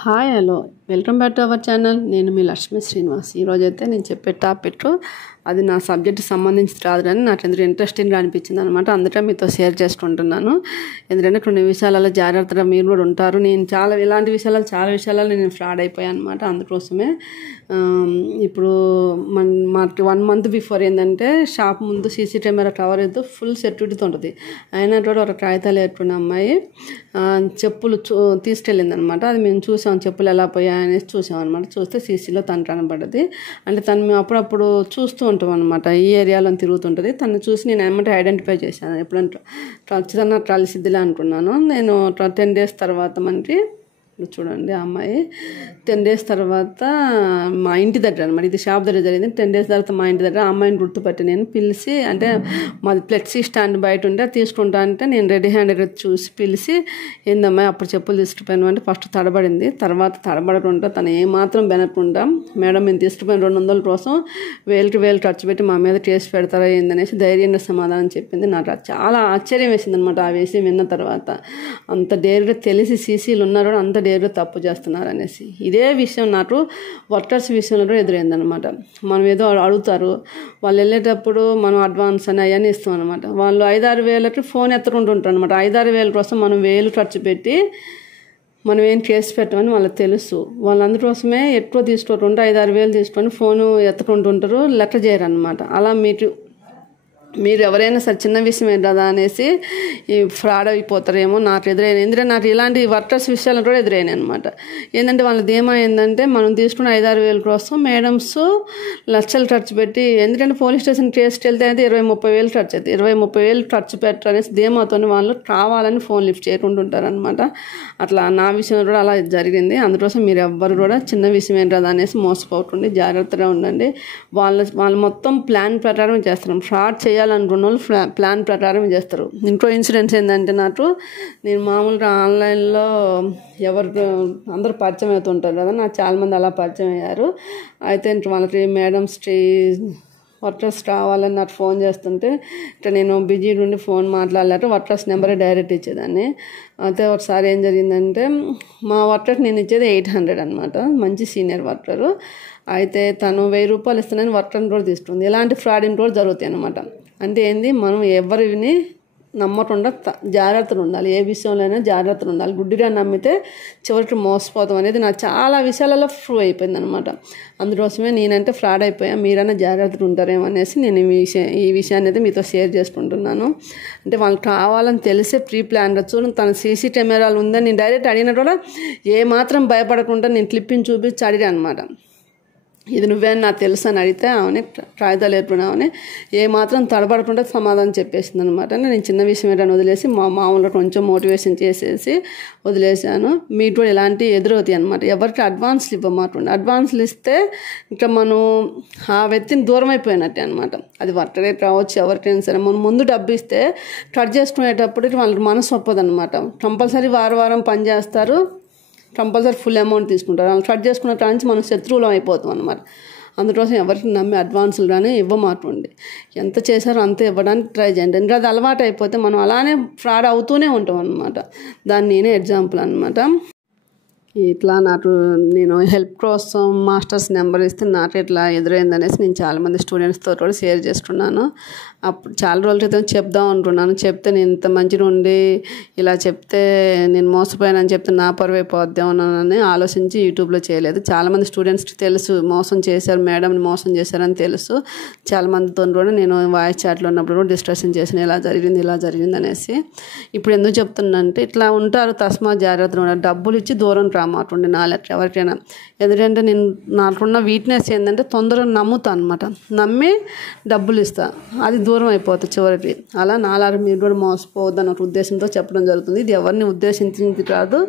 Hi hello welcome back to our channel. నేను మీ లక్ష్మీ శ్రీనివాస్. ఈరోజైతే నేను చెప్పే టాపిక్ అది నా సబ్జెక్ట్ సంబంధించి రాదని నాకు ఎందుకు ఇంట్రెస్టింగ్గా అనిపించింది అనమాట. అందుకే మీతో షేర్ చేసుకుంటున్నాను. ఎందుకంటే కొన్ని విషయాలలో జాగ్రత్తగా మీరు కూడా ఉంటారు. నేను ఇలాంటి చాలా విషయాలలో నేను ఫ్రాడ్ అయిపోయాను అనమాట. అందుకోసమే ఇప్పుడు మాకు 1 month బిఫోర్ ఏంటంటే షాప్ ముందు సీసీ కెమెరా కవర్ అయితే ఫుల్ సెక్యూరిటీతో ఉంటుంది. అయినా కూడా ఒక కాగితాలు ఏర్పడిన అమ్మాయి చెప్పులు తీసుకెళ్ళింది అనమాట. అది మేము చూసాం, చెప్పులు ఎలా పోయాయనేసి చూసాం అనమాట. చూస్తే సీసీలో తను కనబడ్డది. అంటే తను మేము అప్పుడప్పుడు చూస్తూ ఉంటాం అనమాట. ఈ ఏరియాలో తిరుగుతుంటుంది. తను చూసి నేను ఏమంటే ఐడెంటిఫై చేశాను. ఎప్పుడంటే ఖచ్చితంగా కలిసిద్దిలే అనుకున్నాను. నేను 10 days తర్వాత మనకి చూడండి, ఆ అమ్మాయి 10 days తర్వాత మా ఇంటి దగ్గర అనమాట. ఇది షాప్ దగ్గర జరిగింది. 10 days తర్వాత మా ఇంటి దగ్గర ఆ అమ్మాయిని గుర్తుపట్టి నేను పిలిచి, అంటే మాది ఫ్లెక్సీ స్టాండ్ బయట ఉంటే తీసుకుంటా అంటే నేను రెడీ హ్యాండ్ చూసి పిలిచి, ఏందమ్మాయి అప్పుడు చెప్పులు తీసుకుపోయాను అంటే ఫస్ట్ తడబడింది. తర్వాత తడబడకుండా తను ఏమాత్రం బెనకుండా, మేడం మేము తీసుకుపోయిన 200 కోసం వేలు ఖర్చు పెట్టి మా మీద కేసు పెడతారా ఏందనేసి ధైర్యంగా సమాధానం చెప్పింది. నాకు చాలా ఆశ్చర్యం వేసింది అనమాట ఆ విషయం విన్న తర్వాత. అంత డేర్గా తెలిసి సీసీలు ఉన్నారు, అంత డేర్గా తప్పు చేస్తున్నారు అనేసి. ఇదే విషయం నాకు వర్కర్స్ విషయంలో కూడా ఎదురైందనమాట. మనం ఏదో అడుగుతారు, వాళ్ళు వెళ్ళేటప్పుడు మనం అడ్వాన్స్ అని అవన్నీ ఇస్తాం అనమాట. వాళ్ళు 5-6 వేలకి ఫోన్ ఎత్తుకుంటుంటారు అనమాట. 5-6 వేల కోసం మనం 1000 ఖర్చు పెట్టి మనం ఏం కేసు పెట్టమని వాళ్ళకి తెలుసు. వాళ్ళు అందుకోసమే ఎక్కువ తీసుకోకుండా 5-6 వేలు తీసుకొని ఫోను ఎత్తుకుంటుంటారు, లెక్క చేయరు అనమాట. అలా మీరు ఎవరైనా సరే చిన్న విషయం ఏంటదా అనేసి ఈ ఫ్రాడ్ అయిపోతారేమో నాకు ఎదురైన. ఎందుకంటే నాకు ఇలాంటి వర్కర్స్ విషయాలు కూడా ఎదురైనాయి అనమాట. ఏంటంటే వాళ్ళ ధీమా ఏంటంటే మనం తీసుకున్న 5-6 వేల కోసం మేడమ్స్ లక్షలు ఖర్చు పెట్టి, ఎందుకంటే పోలీస్ స్టేషన్ కేసుకి వెళ్తే అయితే 20-30 వేలు ఖర్చు అవుతుంది. 20-30 వేలు ఖర్చు పెట్టారనేసి ధీమాతో వాళ్ళు కావాలని ఫోన్ లిఫ్ట్ చేయకుంటుంటారనమాట. అట్లా నా విషయంలో కూడా అలా జరిగింది. అందుకోసం మీరు ఎవ్వరు కూడా చిన్న విషయం ఏంటదా అనేసి మోసపోకుండా జాగ్రత్తగా ఉండండి. వాళ్ళు మొత్తం ప్లాన్ ప్రకారం చేస్తారు. ఫ్రాడ్ చేయాలనుకున్న వాళ్ళు ప్లాన్ ప్రకారం చేస్తారు. ఇంకో ఇన్సిడెంట్స్ ఏంటంటే నేను మామూలుగా ఆన్లైన్లో అందరూ పరిచయం అవుతుంటారు కదా, నాకు చాలామంది అలా పరిచయం అయ్యారు. అయితే వాళ్ళకి మేడమ్స్కి వర్కర్స్ కావాలని నాకు ఫోన్ చేస్తుంటే ఇట్లా నేను బిజీ నుండి ఫోన్ మాట్లాడలేక వర్కర్స్ నెంబరే డైరెక్ట్ ఇచ్చేదాన్ని. అయితే ఒకసారి ఏం జరిగిందంటే మా వర్కర్కి నేను ఇచ్చేది 800 అనమాట. మంచి సీనియర్ వర్కరు. అయితే తను 1000 రూపాయలు ఇస్తానని వర్కర్ని కూడా తీసుకుంది. ఇలాంటి ఫ్రాడింగ్ కూడా జరుగుతాయి అనమాట. అంటే ఏంది, మనం ఎవరిని నమ్మకుండా జాగ్రత్తలు ఉండాలి. ఏ విషయంలో అయినా జాగ్రత్తలు ఉండాలి. గుడ్డిగా నమ్మితే చివరికి మోసపోతాం అనేది నాకు చాలా విషయాలలో ప్రూవ్ అయిపోయింది అనమాట. అందుకోసమే నేనంటే ఫ్రాడ్ అయిపోయా. మీరైనా జాగ్రత్తలు ఉంటారేమో అనేసి నేను ఈ విషయాన్ని అయితే మీతో షేర్ చేసుకుంటున్నాను. అంటే వాళ్ళు కావాలని తెలిసే ప్రీ ప్లాన్గా చూడండి. తన సీసీ కెమెరాలు ఉందని నేను డైరెక్ట్ అడిగిన కూడా ఏమాత్రం భయపడకుండా నేను క్లిప్పింగ్ చూపించి అడిగాను అనమాట. ఇది నువ్వేని నాకు తెలుసు అని అడిగితే ఆమె కాగితాలు ఏర్పడినామని ఏమాత్రం తడబడకుండా సమాధానం చెప్పేసింది అనమాట. నేను చిన్న విషయం ఏంటని వదిలేసి మామూలుగా కొంచెం మోటివేషన్ చేసేసి వదిలేసాను. మీకు కూడా ఇలాంటి ఎదురవుతాయి అనమాట. ఎవరికి అడ్వాన్స్లు ఇవ్వమాటండి. అడ్వాన్స్లు ఇస్తే ఇంకా మనం ఆ వ్యక్తిని దూరం అయిపోయినట్టే అనమాట. అది వర్కరే కావచ్చు, ఎవరికైనా సరే. మనం ముందు డబ్బు ఇస్తే కట్ చేసుకునేటప్పటికి వాళ్ళకి మనసు ఒప్పదనమాట. కంపల్సరీ వారం పని చేస్తారు, కంపల్సరీ ఫుల్ అమౌంట్ తీసుకుంటారు. వాళ్ళు కట్ చేసుకున్న కాంచి మనం శత్రువులం అయిపోతాం అనమాట. అందుకోసం ఎవరికి నమ్మి అడ్వాన్సులు కానీ ఇవ్వమాటండి. ఎంత చేశారో అంతే ఇవ్వడానికి ట్రై చేయండి. ఇంకా అది అలవాటు అయిపోతే మనం అలానే ఫ్రాడ్ అవుతూనే ఉంటాం అనమాట. దాన్ని నేనే ఎగ్జాంపుల్ అనమాట. ఇట్లా నేను హెల్ప్ కోసం మాస్టర్స్ నెంబర్ ఇస్తే నాకు ఇట్లా ఎదురైందనేసి నేను చాలామంది స్టూడెంట్స్తో కూడా షేర్ చేసుకున్నాను. అప్పుడు చాలా రోజుల క్రితం చెప్దాం అనుకున్నాను. చెప్తే నేను ఇంత మంచిగా ఉండి ఇలా చెప్తే నేను మోసపోయానని చెప్తే నా పరువే పోద్దామని ఆలోచించి యూట్యూబ్లో చేయలేదు. చాలామంది స్టూడెంట్స్కి తెలుసు మోసం చేశారు, మేడంని మోసం చేశారని తెలుసు. చాలామందితో కూడా నేను వాయిస్ చాట్లో ఉన్నప్పుడు కూడా డిస్కషన్ చేసిన ఇలా జరిగింది అనేసి. ఇప్పుడు ఎందుకు చెప్తున్నానంటే ఇట్లా ఉంటారు, తస్మా జాగ్రత్తగా ఉండాలి. డబ్బులు ఇచ్చి దూరం రామాటుండి నాలెక్క ఎవరికైనా. ఎందుకంటే నాకున్న వీక్నెస్ ఏంటంటే తొందరగా నమ్ముతాను అనమాట. నమ్మి డబ్బులు ఇస్తా, అది దూరం అయిపోతుంది చివరికి. అలా నాలాగా మీరు కూడా మోసపోవద్దని ఒక ఉద్దేశంతో చెప్పడం జరుగుతుంది. ఇది ఎవరిని ఉద్దేశించింది కాదు,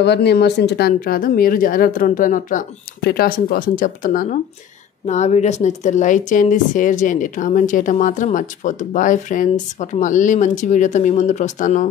ఎవరిని విమర్శించడానికి కాదు. మీరు జాగ్రత్తగా ఉంటారని ఒక ప్రికాషన్ కోసం చెప్తున్నాను. నా వీడియోస్ నచ్చితే లైక్ చేయండి, షేర్ చేయండి, కామెంట్ చేయడం మాత్రం మర్చిపోద్దు. Bye friends. మళ్ళీ మంచి వీడియోతో మీ ముందుకు వస్తాను.